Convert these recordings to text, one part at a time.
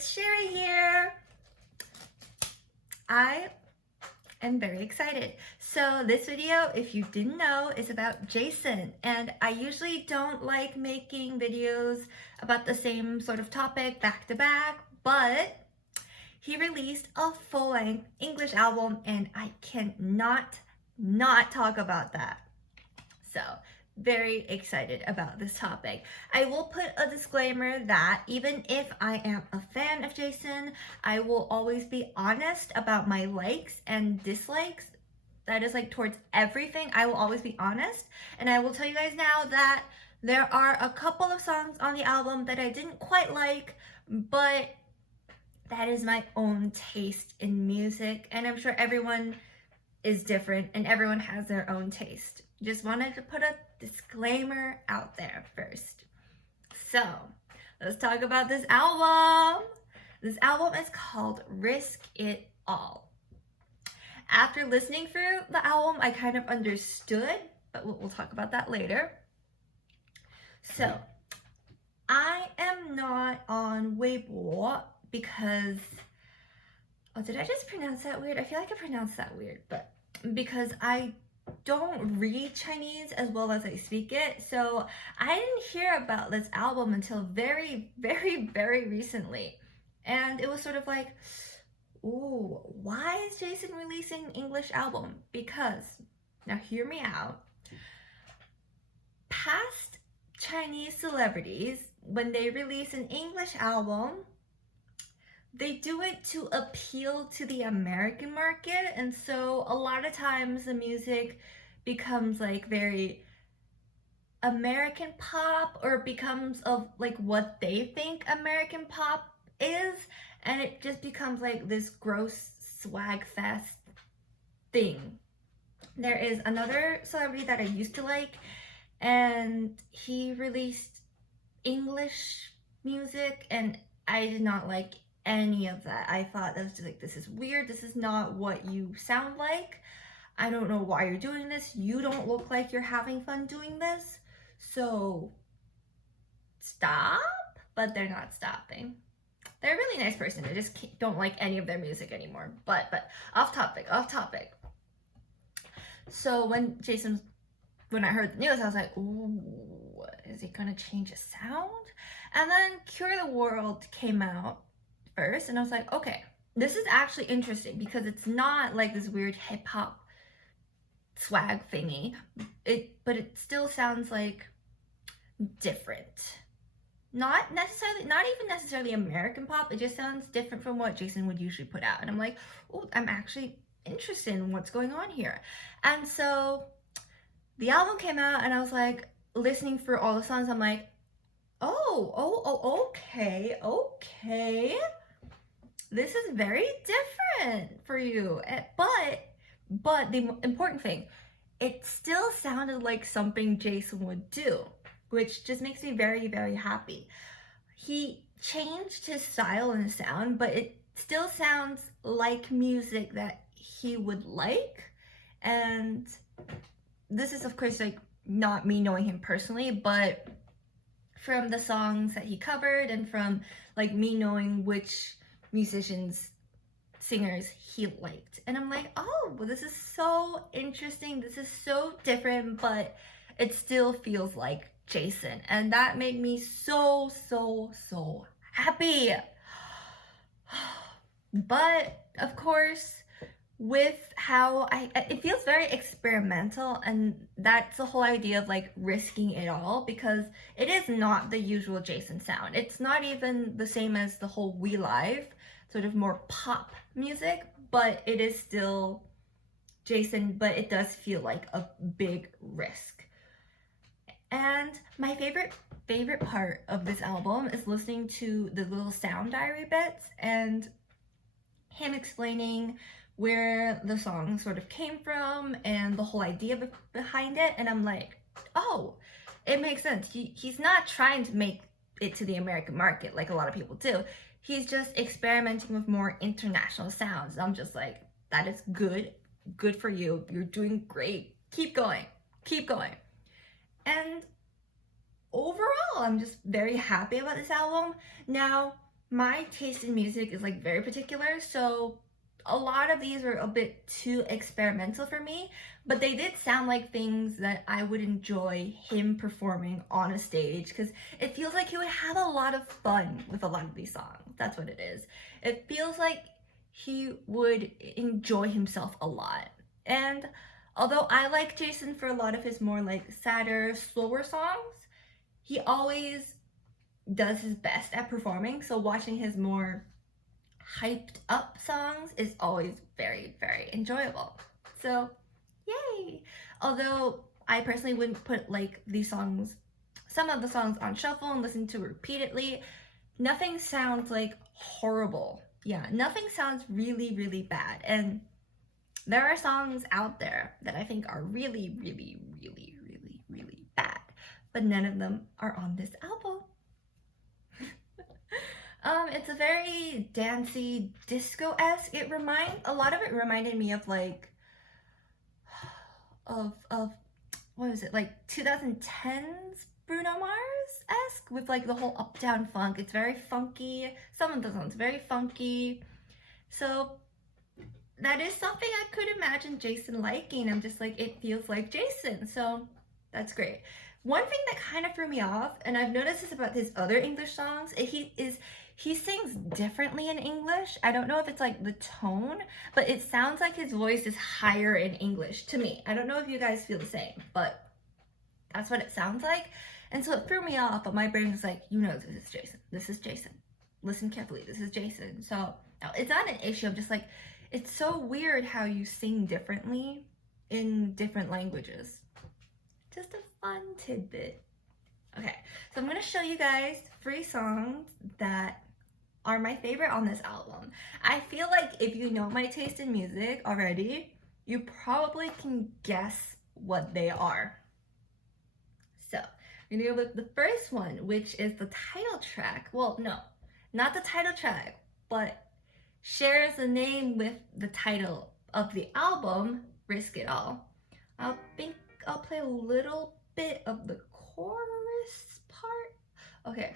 it's Sheri here. I am very excited. So this video, if you didn't know, is about Jason. And I usually don't like making videos about the same sort of topic back to back, but he released a full-length English album and I cannot not talk about that. So very excited about this topic. I will put a disclaimer that even if I am a fan of Jason, I will always be honest about my likes and dislikes. That is like towards everything. I will always be honest. And I will tell you guys now that there are a couple of songs on the album that I didn't quite like, but that is my own taste in music. And I'm sure everyone is different and everyone has their own taste. Just wanted to put a disclaimer out there first. So let's talk about this album. This album is called Risk It All. After listening through the album, I kind of understood, but we'll talk about that later. So I am not on Weibo because, oh, did I just pronounce that weird? I feel like I pronounced that weird, but because I don't read Chinese as well as I speak it, so I didn't hear about this album until very recently. And it was sort of like, ooh, why is Jason releasing an English album? Because, now hear me out, past Chinese celebrities, when they release an English album, they do it to appeal to the American market, and so a lot of times the music becomes like very American pop, or becomes of like what they think American pop is, and it just becomes like this gross swag fest thing. There is another celebrity that I used to like, and he released English music and I did not like any of that. I thought that was just like, this is weird, this is not what you sound like, I don't know why you're doing this, you don't look like you're having fun doing this, so stop. But they're not stopping. They're a really nice person, I just don't like any of their music anymore. But off topic. So when I heard the news, I was like, ooh, is he gonna change his sound? And then Cure the World came out first, and I was like, okay, this is actually interesting because it's not like this weird hip hop swag thingy, but it still sounds like different. Not even necessarily American pop, it just sounds different from what Jason would usually put out. And I'm like, oh, I'm actually interested in what's going on here. And so the album came out and I was like, listening for all the songs, I'm like, okay, this is very different for you. But the important thing, it still sounded like something Jason would do, which just makes me very happy. He changed his style and sound, but it still sounds like music that he would like. And this is of course like not me knowing him personally, but from the songs that he covered and from like me knowing which musicians, singers he liked. And I'm like, oh, well, this is so interesting, this is so different, but it still feels like Jason. And that made me so happy. But of course, with how it feels very experimental, and that's the whole idea of like risking it all, because it is not the usual Jason sound. It's not even the same as the whole We Live sort of more pop music, but it is still Jason, but it does feel like a big risk. And my favorite part of this album is listening to the little sound diary bits and him explaining where the song sort of came from and the whole idea behind it. And I'm like, oh, it makes sense. He's not trying to make it to the American market like a lot of people do. He's just experimenting with more international sounds. I'm just like, that is good for you, you're doing great, keep going. And overall, I'm just very happy about this album. Now, my taste in music is like very particular, so a lot of these were a bit too experimental for me, but they did sound like things that I would enjoy him performing on a stage because it feels like he would have a lot of fun with a lot of these songs. That's what it is. It feels like he would enjoy himself a lot. And although I like Jason for a lot of his more like sadder, slower songs, he always does his best at performing. So watching his more hyped up songs is always very, very enjoyable. So, yay! Although I personally wouldn't put like these songs, some of the songs on shuffle and listen to repeatedly, nothing sounds like horrible. Yeah, nothing sounds really, really bad. And there are songs out there that I think are really, really, really, really, really bad, but none of them are on this album. It's a very dancey, disco-esque. A lot of it reminded me of like, of what was it, like 2010s Bruno Mars-esque with like the whole up-down funk. It's very funky. Some of the songs very funky. So that is something I could imagine Jason liking. I'm just like, it feels like Jason. So that's great. One thing that kind of threw me off, and I've noticed this about his other English songs, he sings differently in English. I don't know if it's like the tone, but it sounds like his voice is higher in English to me. I don't know if you guys feel the same, but that's what it sounds like. And so it threw me off, but my brain was like, you know, this is Jason. This is Jason. Listen carefully. This is Jason. So it's not an issue. I'm just like, it's so weird how you sing differently in different languages. Just a fun tidbit. Okay, so I'm gonna show you guys 3 songs that are my favorite on this album. I feel like if you know my taste in music already, you probably can guess what they are. So, we're gonna go with the first one, which is the title track. Well, no, not the title track, but shares the name with the title of the album, Risk It All. I think I'll play a little bit of the chorus part. Okay.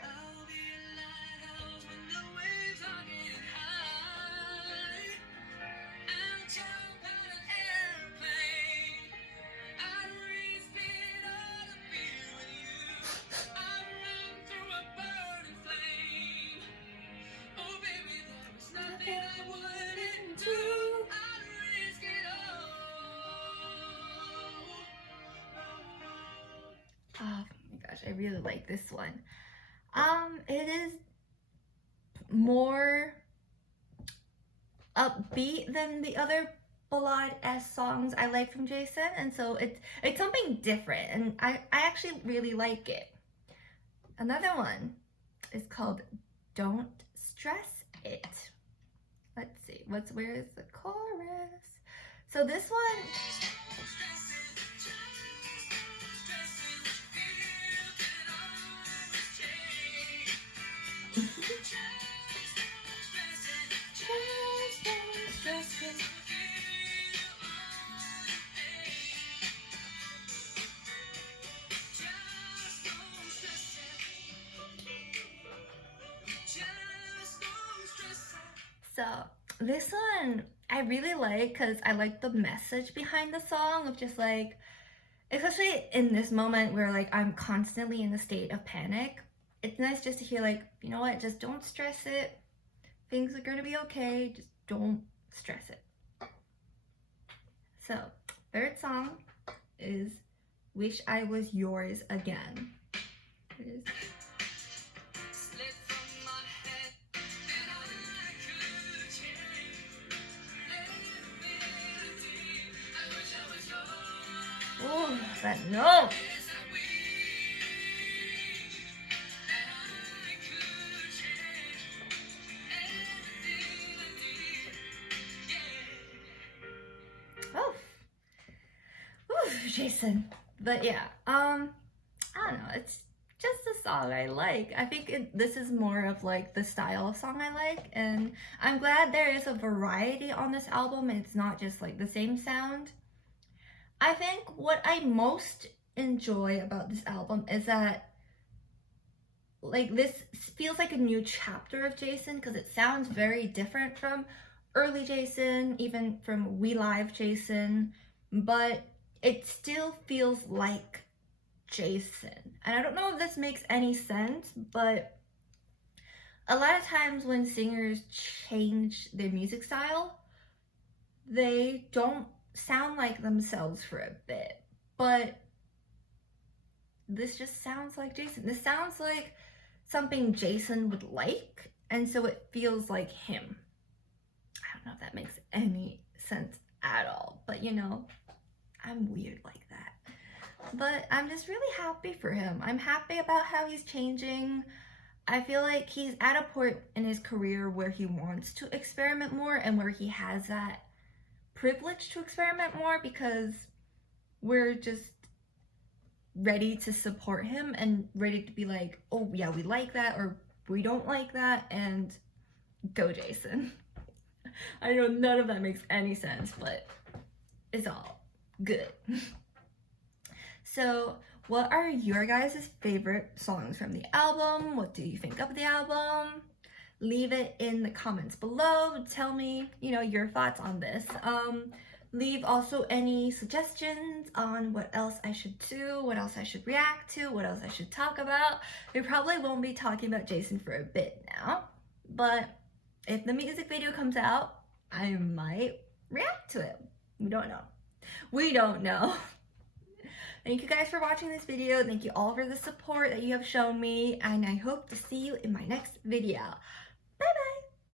Oh my gosh, I really like this one. It is more upbeat than the other ballad-esque songs I like from Jason, and so it's something different, and I actually really like it. Another one is called Don't Stress It. Let's see, where is the chorus? So this one, so this one I really like because I like the message behind the song of just like, especially in this moment where like I'm constantly in a state of panic, it's nice just to hear like, you know what, just don't stress it. Things are gonna be okay, just don't stress it. So, third song is Wish I Was Yours Again. It is. Oh, that note! Oh, ooh, Jason. But yeah, I don't know. It's just a song I like. I think this is more of like the style of song I like, and I'm glad there is a variety on this album. And it's not just like the same sound. I think what I most enjoy about this album is that like this feels like a new chapter of Jason because it sounds very different from early Jason, even from We Live Jason, but it still feels like Jason. And I don't know if this makes any sense, but a lot of times when singers change their music style, they don't sound like themselves for a bit. But this just sounds like Jason. This sounds like something Jason would like, and so it feels like him. I don't know if that makes any sense at all, but you know, I'm weird like that. But I'm just really happy for him. I'm happy about how he's changing. I feel like he's at a point in his career where he wants to experiment more and where he has that privilege to experiment more because we're just ready to support him and ready to be like, oh yeah, we like that or we don't like that, and go Jason. I know none of that makes any sense, but it's all good. So what are your guys' favorite songs from the album? What do you think of the album? Leave it in the comments below. Tell me, you know, your thoughts on this. Leave also any suggestions on what else I should do, what else I should react to, what else I should talk about. We probably won't be talking about Jason for a bit now, but if the music video comes out, I might react to it. We don't know. We don't know. Thank you guys for watching this video. Thank you all for the support that you have shown me, and I hope to see you in my next video. Bye bye!